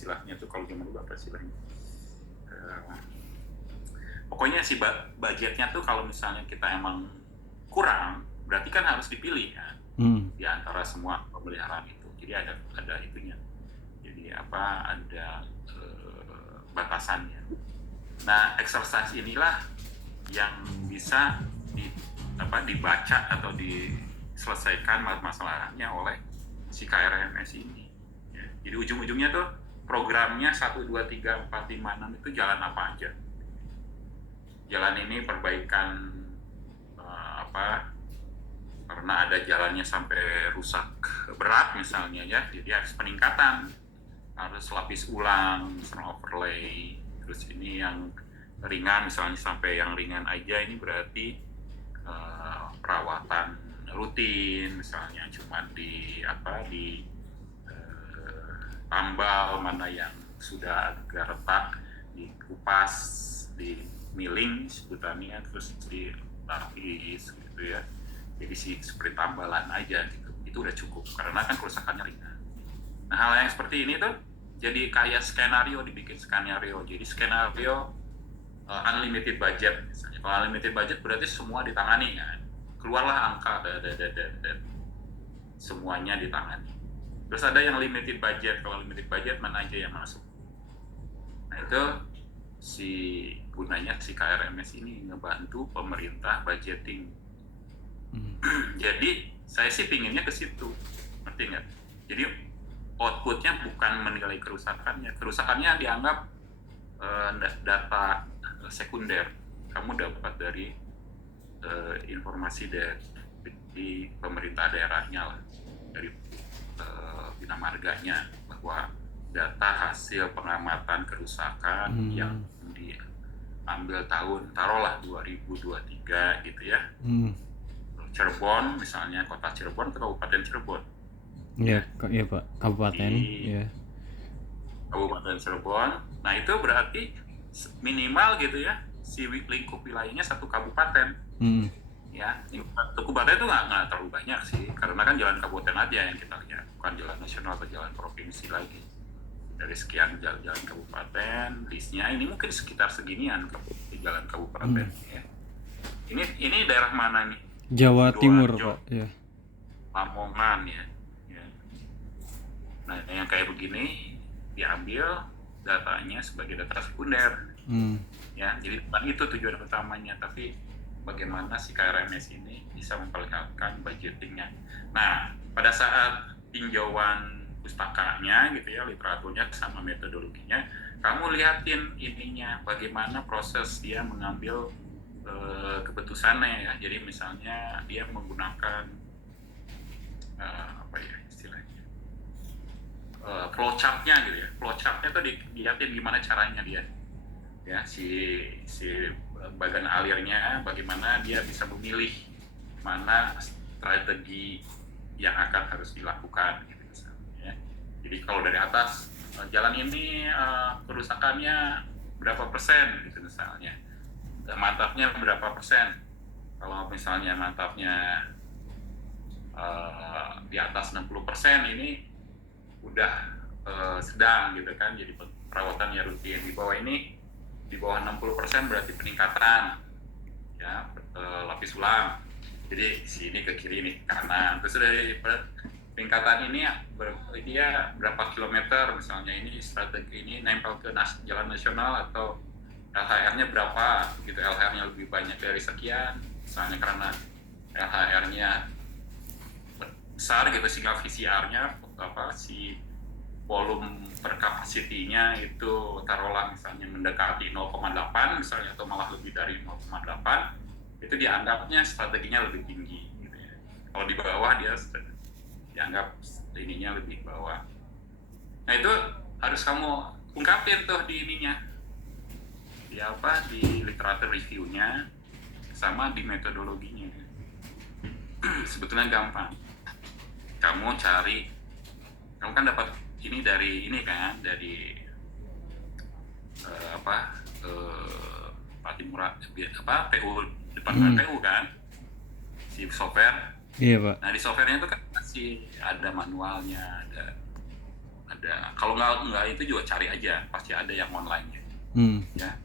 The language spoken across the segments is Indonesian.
istilahnya tuh, kalau zaman dulu apa istilahnya, pokoknya si budgetnya tuh kalau misalnya kita emang kurang, berarti kan harus dipilih kan di antara semua pemeliharaan itu. Jadi ada itunya. Jadi ada batasannya. Nah, exercise inilah yang bisa dibaca atau diselesaikan masalahnya oleh si KRMS ini. Ya. Jadi ujung-ujungnya tuh programnya 1, 2, 3, 4, 5, 6 itu jalan apa aja. Jalan ini perbaikan karena ada jalannya sampai rusak berat misalnya ya, jadi harus peningkatan, harus lapis ulang, misalnya overlay. Terus ini yang ringan misalnya, sampai yang ringan aja ini berarti perawatan rutin, misalnya cuma tambal mana yang sudah agak retak dikupas, di milling sebutannya, terus dilapis gitu ya. Jadi seperti tambalan aja gitu, itu udah cukup karena kan kerusakannya ringan. Nah, hal yang seperti ini tuh jadi kayak skenario, dibikin skenario. Jadi skenario unlimited budget misalnya. Kalau unlimited budget berarti semua ditangani kan. Keluarlah angka semuanya ditangani. Terus ada yang limited budget. Kalau limited budget mana aja yang masuk. Nah, itu gunanya si KRMS ini ngebantu pemerintah budgeting. Jadi saya sih pinginnya ke situ, ngerti nggak? Jadi outputnya bukan menilai kerusakannya. Kerusakannya dianggap data sekunder. Kamu dapat dari informasi dari pemerintah daerahnya lah, dari bina marganya, bahwa data hasil pengamatan kerusakan yang diambil tahun, taruhlah 2023 gitu ya. Cirebon misalnya, kota Cirebon atau Kabupaten Cirebon. Iya Pak, kabupaten. Iya. Kabupaten Cirebon. Nah, itu berarti minimal gitu ya, si lingkup wilayahnya satu kabupaten. Ya, satu kabupaten itu nggak terlalu banyak sih, karena kan jalan kabupaten aja yang kita lihat, bukan jalan nasional atau jalan provinsi lagi. Dari sekian jalan kabupaten, listnya ini mungkin sekitar seginian di jalan kabupaten. Ya. Ini daerah mana nih? Jawa Timur, Pak. Ya. Lamongan ya. Nah, yang kayak begini diambil datanya sebagai data sekunder. Ya, jadi bukan itu tujuan utamanya, tapi bagaimana si KRMS ini bisa memperlihatkan budgetingnya. Nah, pada saat tinjauan pustakanya gitu ya, literaturnya sama metodologinya, kamu lihatin ininya, bagaimana proses dia mengambil keputusannya ya. Jadi misalnya dia menggunakan istilahnya flowchart-nya gitu ya. Flowchart-nya tuh dilihatin gimana caranya dia ya, si bagan alirnya, bagaimana dia bisa memilih mana strategi yang akan harus dilakukan gitu misalnya ya. Jadi kalau dari atas, jalan ini kerusakannya berapa persen gitu misalnya, mantapnya berapa persen. Kalau misalnya mantapnya di atas 60%, ini udah sedang gitu kan, jadi perawatannya rutin. Di bawah 60% berarti peningkatan ya, lapis ulang. Jadi sini ke kiri, nih kanan. Terus dari peningkatan ini dia berapa kilometer misalnya, ini strategi ini nempel ke jalan nasional atau LHR-nya berapa gitu, LHR-nya lebih banyak dari sekian misalnya, karena LHR-nya besar gitu sehingga VCR-nya si volume per kapasitinya itu taruhlah misalnya mendekati 0,8 misalnya, atau malah lebih dari 0,8, itu dianggapnya strateginya lebih tinggi gitu ya. Kalau di bawah dia dianggap ininya lebih bawah. Nah, itu harus kamu ungkapin tuh di ininya, di literatur review-nya sama di metodologinya. Sebetulnya gampang. Kamu kan dapat ini dari Patimura PU, departemen PU kan, si software. Iya Pak. Nah, di softwarenya itu kan masih ada manualnya, ada ada. Kalau nggak itu juga cari aja, pasti ada yang online-nya. Ya,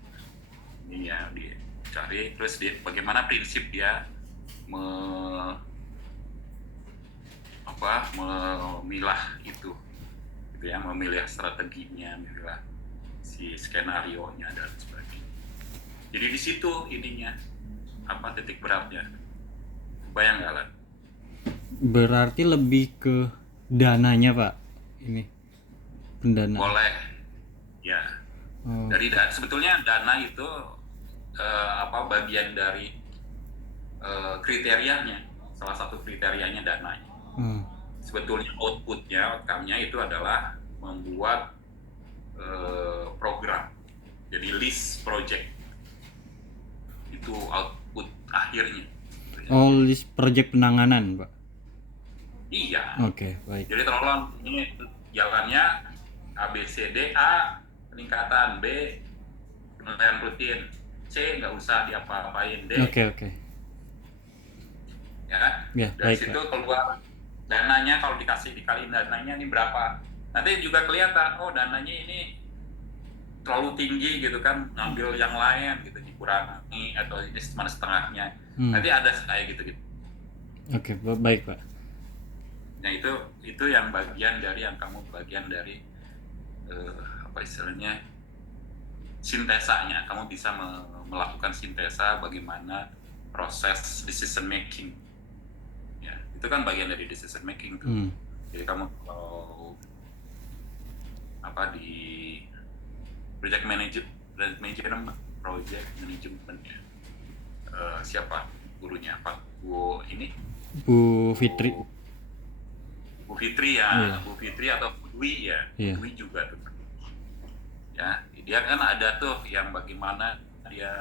ini ya dicari. Terus bagaimana prinsip dia memilah itu, gitu ya, memilih strateginya, memilah si skenario nya dan sebagainya. Jadi di situ ininya titik beratnya. Bayang nggak lah? Berarti lebih ke dananya Pak, ini pendanaan. Boleh, ya. Dari sebetulnya dana itu bagian dari kriterianya. Salah satu kriterianya dananya. Sebetulnya outcome-nya itu adalah membuat program. Jadi list project itu output akhirnya. List project penanganan Pak. Iya. Oke, baik. Jadi tolong ini jalannya A B C D, A peningkatan, B penilaian rutin, C nggak usah diapa-apain, D. Oke. Ya, dari situ Pak. Keluar dananya, kalau dikaliin dananya ini berapa. Nanti juga kelihatan, dananya ini terlalu tinggi gitu kan, ngambil yang lain gitu, dikurangi atau ini cuma setengahnya. Nanti ada kayak gitu. Oke, baik Pak. Nah itu yang bagian dari istilahnya sintesanya. Kamu bisa melakukan sintesa bagaimana proses decision making. Ya, itu kan bagian dari decision making tuh. Jadi kamu kalau di project management ya. Siapa gurunya Pak? Bu Fitri ya, yeah. Bu Fitri atau Bu Dwi ya, yeah. Dwi juga tuh. Ya, dia kan ada tuh yang bagaimana dia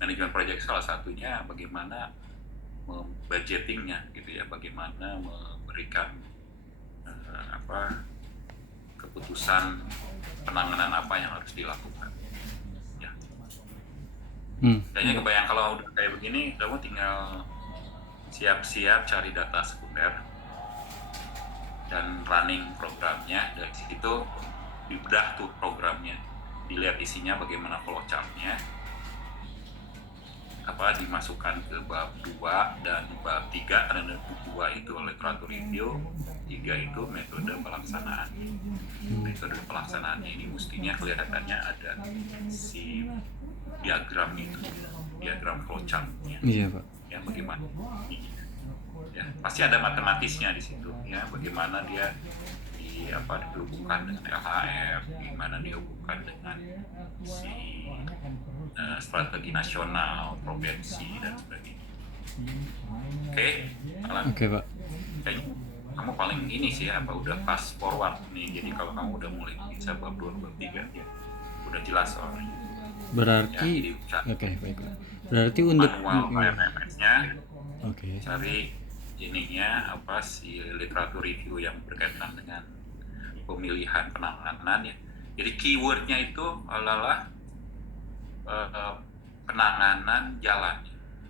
manajemen proyek, salah satunya bagaimana budgetingnya gitu ya, bagaimana memberikan keputusan penanganan apa yang harus dilakukan. Ya. Kayaknya kebayang kalau udah kayak begini, kamu tinggal siap-siap cari data sekunder dan running programnya. Dari situ dibedah tuh programnya, dilihat isinya bagaimana flowchart-nya, dimasukkan ke bab 2 dan bab 3. Karena 2 itu literatur review, 3 itu metode pelaksanaan. Metode pelaksanaannya ini mestinya kelihatannya ada si diagram itu, diagram flowchart-nya. Iya Pak. Ya, bagaimana? Ya, pasti ada matematisnya di situ ya, bagaimana dia dihubungkan dengan LHR, gimana dihubungkan dengan si strategi nasional, provinsi dan sebagainya. Oke, Pak. Kayaknya kamu paling ini sih udah fast forward nih. Jadi kalau kamu udah mulai bisa bab 2, bab 3 ya udah jelas soalnya. Berarti oke, baik. Berarti untuk manual PMS-nya Oke. Cari ininya si literatur review yang berkaitan dengan pemilihan penanganan ya. Jadi keywordnya itu adalah penanganan jalan,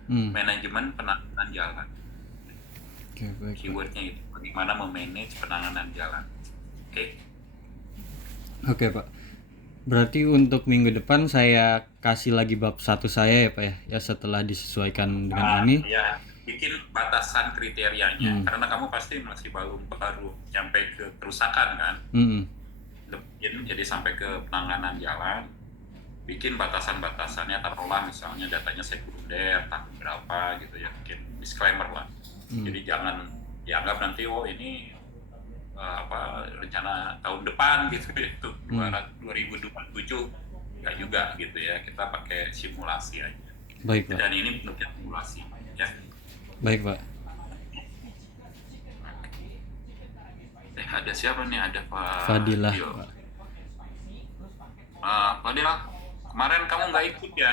manajemen penanganan jalan. Oke, baik. Keywordnya itu bagaimana memanage penanganan jalan. Oke Pak. Berarti untuk minggu depan saya kasih lagi bab 1 saya ya Pak ya. Ya setelah disesuaikan dengan ini. Ya, bikin batasan kriterianya. Karena kamu pasti masih baru sampai ke kerusakan kan. Jadi sampai ke penanganan jalan. Bikin batasan-batasannya, taruhlah misalnya datanya sekunder tahun berapa gitu ya, bikin disclaimer lah. Jadi jangan dianggap nanti ini rencana tahun depan gitu itu 2027 nggak juga gitu ya, kita pakai simulasi aja. Baik Pak. Dan ini bentuknya simulasi ya. Baik Pak. Ada siapa nih? Ada Pak Fadilah. Fadilah, kemarin kamu nggak ikut ya?